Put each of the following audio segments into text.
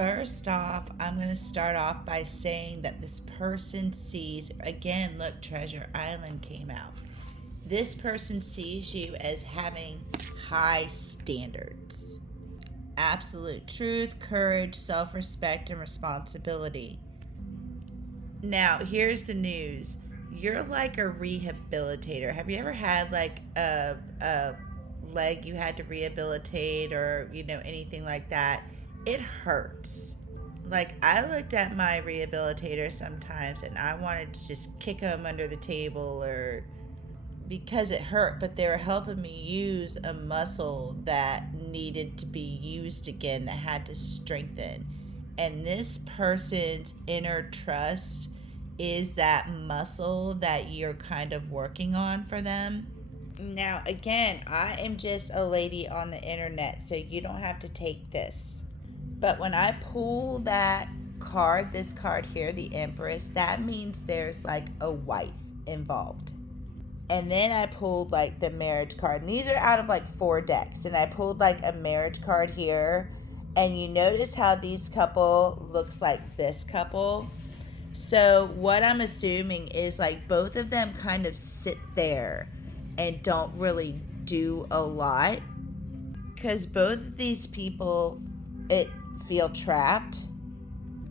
First off, I'm going to start off by saying that this person sees, again, look, Treasure Island came out. This person sees you as having high standards, absolute truth, courage, self respect, and responsibility. Now, here's the news. You're like a rehabilitator. Have you ever had like a leg you had to rehabilitate or, anything like that? It hurts. Like, I looked at my rehabilitator sometimes and I wanted to just kick them under the table or because it hurt, but they were helping me use a muscle that needed to be used again, that had to strengthen. And this person's inner trust is that muscle that you're kind of working on for them. Now, again, I am just a lady on the internet, so you don't have to take this. But when I pull that card, this card here, the Empress, that means there's like a wife involved. And then I pulled like the marriage card. And these are out of like 4 decks. And I pulled like a marriage card here. And you notice how these couple looks like this couple. So what I'm assuming is like both of them kind of sit there and don't really do a lot. Because both of these people feel trapped.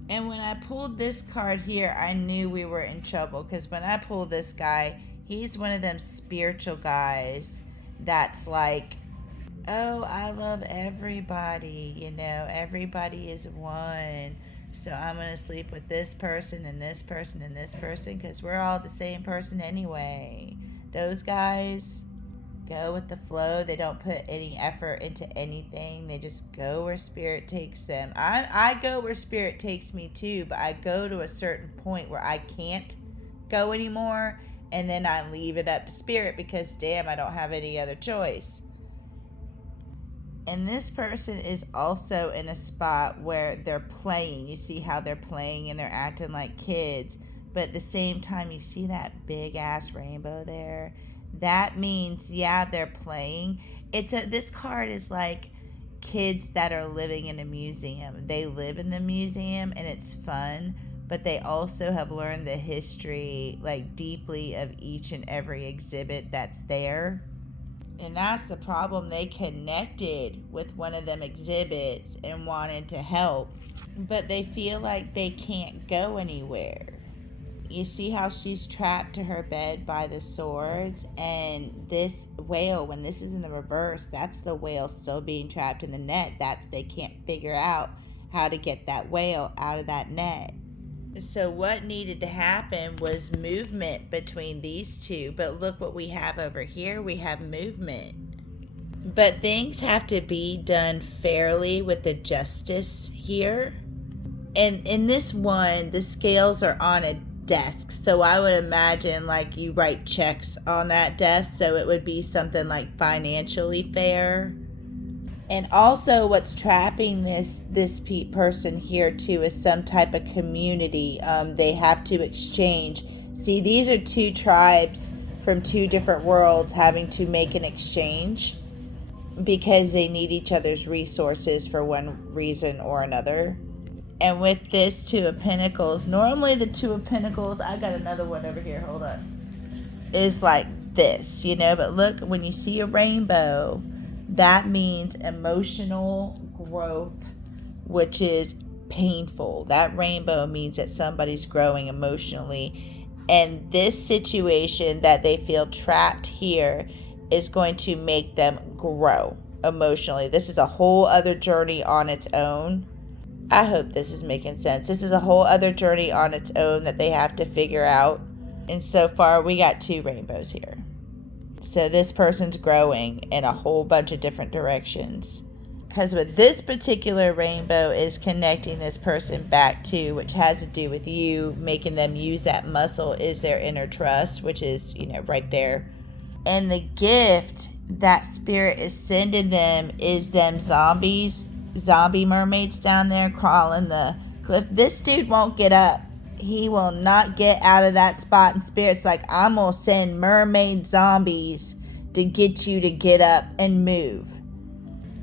And when I pulled this card here, I knew we were in trouble. Because when I pulled this guy, he's one of them spiritual guys that's like, oh, I love everybody, everybody is one. So I'm going to sleep with this person and this person and this person because we're all the same person anyway. Those guys go with the flow. They don't put any effort into anything. They just go where spirit takes them. I go where spirit takes me too, but I go to a certain point where I can't go anymore. And then I leave it up to spirit because, damn, I don't have any other choice. And this person is also in a spot where they're playing. You see how they're playing and they're acting like kids. But at the same time, you see that big-ass rainbow there? That means, yeah, they're playing. This card is like kids that are living in a museum. They live in the museum, and it's fun. But they also have learned the history like deeply of each and every exhibit that's there. And that's the problem. They connected with one of them exhibits and wanted to help, but they feel like they can't go anywhere. You see how she's trapped to her bed by the swords, and this whale, when this is in the reverse, that's the whale still being trapped in the net. They can't figure out how to get that whale out of that net. So what needed to happen was movement between these two. But look what we have over here. We have movement. But things have to be done fairly with the justice here. And in this one, the scales are on a desk. So I would imagine like you write checks on that desk. So it would be something like financially fair. And also what's trapping this person here too is some type of community. They have to exchange. See, these are 2 tribes from 2 different worlds having to make an exchange because they need each other's resources for one reason or another. And with this 2 of Pentacles, normally the 2 of Pentacles, I got another one over here, hold up, is like this, but look, when you see a rainbow, that means emotional growth, which is painful. That rainbow means that somebody's growing emotionally. And this situation that they feel trapped here is going to make them grow emotionally. This is a whole other journey on its own. I hope this is making sense. This is a whole other journey on its own that they have to figure out. And so far, we got 2 rainbows here. So this person's growing in a whole bunch of different directions. Because what this particular rainbow is connecting this person back to, which has to do with you, making them use that muscle, is their inner trust, which is, right there. And the gift that spirit is sending them is them zombie mermaids down there crawling the cliff. This dude won't get up. He will not get out of that spot. And spirit's like, I'm going to send mermaid zombies to get you to get up and move.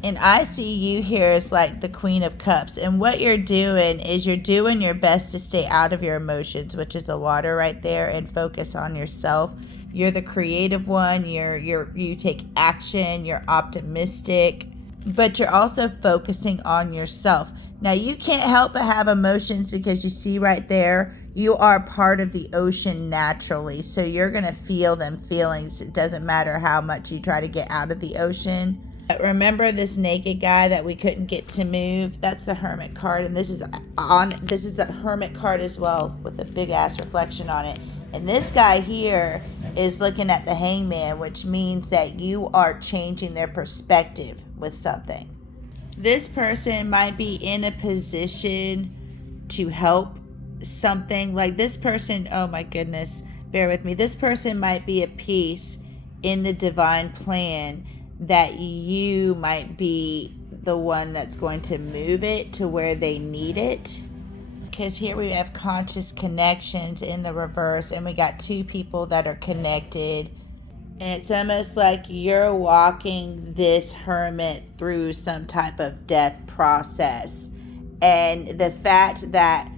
And I see you here as like the Queen of Cups. And what you're doing is you're doing your best to stay out of your emotions, which is the water right there, and focus on yourself. You're the creative one. You take action. You're optimistic, but you're also focusing on yourself. Now, you can't help but have emotions because you see right there, you are part of the ocean naturally. So you're going to feel them feelings. It doesn't matter how much you try to get out of the ocean. Remember this naked guy that we couldn't get to move? That's the Hermit card, and this is the Hermit card as well with a big ass reflection on it. And this guy here is looking at the Hangman, which means that you are changing their perspective with something. This person might be in a position to help something. Like this person, oh my goodness, bear with me. This person might be a piece in the divine plan that you might be the one that's going to move it to where they need it. Because here we have conscious connections in the reverse, and we got two people that are connected. And it's almost like you're walking this hermit through some type of death process. And the fact that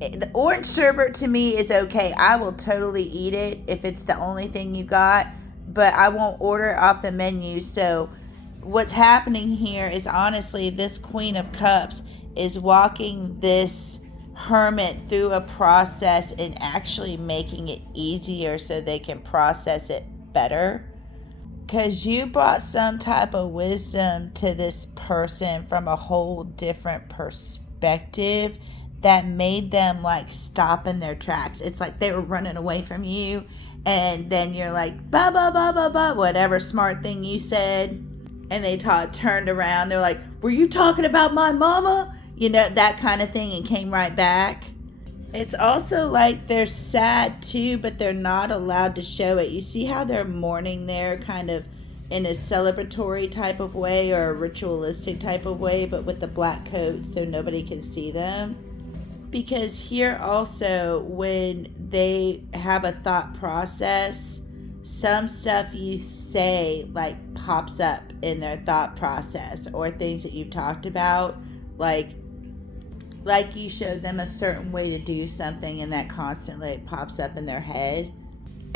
the orange sherbet to me is okay. I will totally eat it if it's the only thing you got, but I won't order it off the menu. So what's happening here is honestly this Queen of Cups is walking this hermit through a process and actually making it easier so they can process it better. Because you brought some type of wisdom to this person from a whole different perspective that made them like stop in their tracks. It's like they were running away from you, and then you're like, ba ba ba ba ba, whatever smart thing you said, and they turned around. They're like, were you talking about my mama? You know, that kind of thing, and came right back. It's also like they're sad too, but they're not allowed to show it. You see how they're mourning there kind of in a celebratory type of way or a ritualistic type of way, but with the black coat so nobody can see them. Because here also, when they have a thought process, some stuff you say like pops up in their thought process, or things that you've talked about, like you showed them a certain way to do something and that constantly pops up in their head.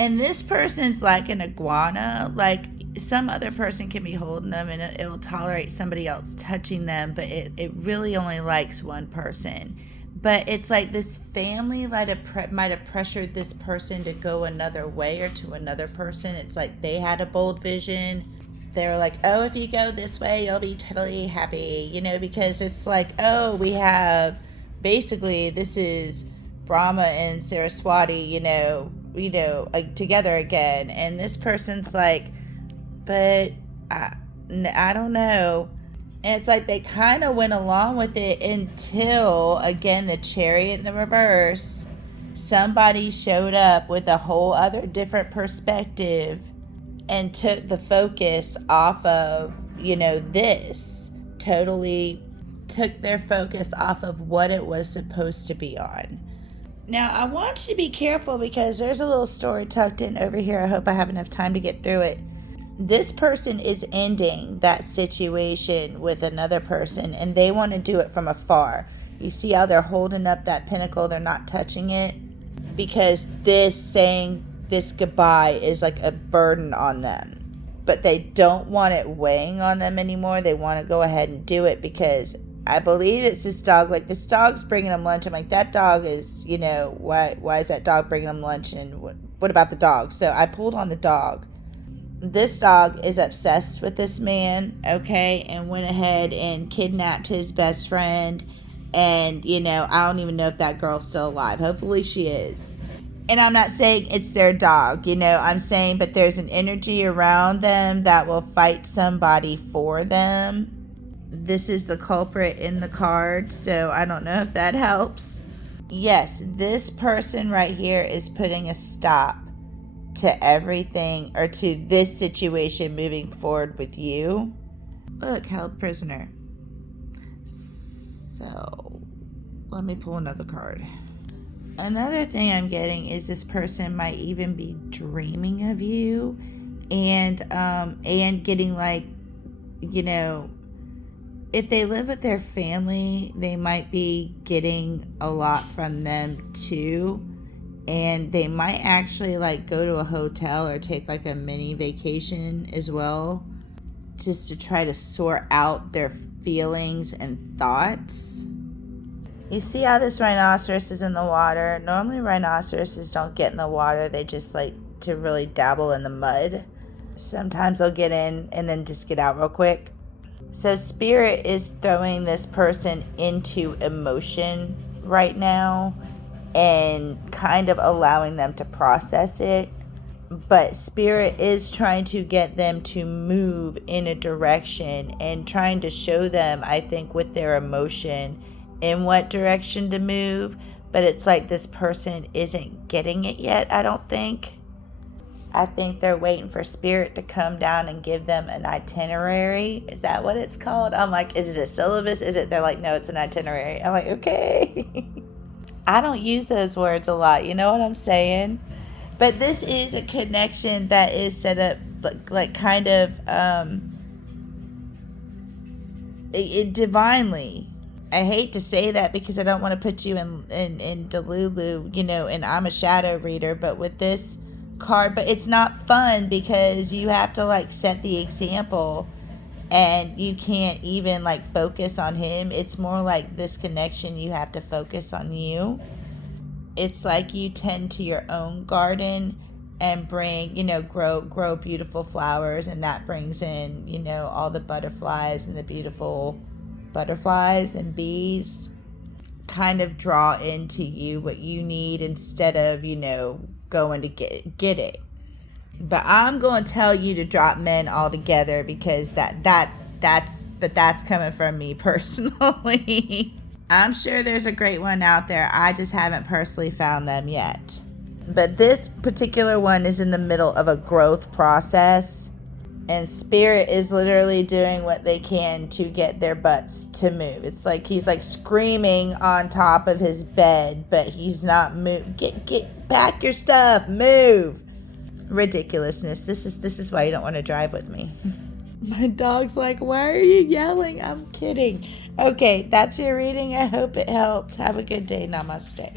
And this person's like an iguana. Like some other person can be holding them and it will tolerate somebody else touching them, but it really only likes one person. But it's like this family might have pressured this person to go another way or to another person. It's like they had a bold vision. They were like, oh, if you go this way, you'll be totally happy, you know, because it's like, oh, we have basically this is Brahma and Saraswati, together again. And this person's like, but I don't know. And it's like they kind of went along with it until, again, the Chariot in the reverse, somebody showed up with a whole other different perspective and took the focus off of, this. Totally took their focus off of what it was supposed to be on. Now, I want you to be careful because there's a little story tucked in over here. I hope I have enough time to get through it. This person is ending that situation with another person, and they want to do it from afar. You see how they're holding up that pinnacle? They're not touching it because saying this goodbye is like a burden on them. But they don't want it weighing on them anymore. They want to go ahead and do it because I believe it's this dog. Like, this dog's bringing them lunch. I'm like, that dog is, why is that dog bringing them lunch? And what about the dog? So I pulled on the dog. This dog is obsessed with this man, okay, and went ahead and kidnapped his best friend. And, I don't even know if that girl's still alive. Hopefully she is. And I'm not saying it's their dog, I'm saying, but there's an energy around them that will fight somebody for them. This is the culprit in the card, so I don't know if that helps. Yes, this person right here is putting a stop to everything, or to this situation moving forward with you. Look, held prisoner. So let me pull another card. Another thing I'm getting is this person might even be dreaming of you and getting like, if they live with their family, they might be getting a lot from them too. And they might actually like go to a hotel or take like a mini vacation as well, just to try to sort out their feelings and thoughts. You see how this rhinoceros is in the water? Normally rhinoceroses don't get in the water. They just like to really dabble in the mud. Sometimes they'll get in and then just get out real quick. So Spirit is throwing this person into emotion right now and kind of allowing them to process it. But Spirit is trying to get them to move in a direction and trying to show them, I think, with their emotion in what direction to move. But it's like this person isn't getting it yet, I don't think. I think they're waiting for Spirit to come down and give them an itinerary. Is that what it's called? I'm like, is it a syllabus? Is it? They're like, no, it's an itinerary. I'm like, okay. I don't use those words a lot. You know what I'm saying? But this is a connection that is set up like kind of it divinely. I hate to say that because I don't want to put you in Delulu, you know, and I'm a shadow reader, but with this card, but it's not fun because you have to like set the example and you can't even like focus on him. It's more like this connection, you have to focus on you. It's like you tend to your own garden and bring, you know, grow beautiful flowers, and that brings in, you know, all the butterflies and the beautiful butterflies and bees kind of draw into you what you need instead of, you know, going to get it. But I'm going to tell you to drop men altogether because that's coming from me personally. I'm sure there's a great one out there. I just haven't personally found them yet. But this particular one is in the middle of a growth process, and Spirit is literally doing what they can to get their butts to move. It's like he's like screaming on top of his bed, but he's not move. Get back your stuff, move. Ridiculousness. This is why you don't want to drive with me. My dog's like, why are you yelling? I'm kidding. Okay, that's your reading. I hope it helped. Have a good day. Namaste.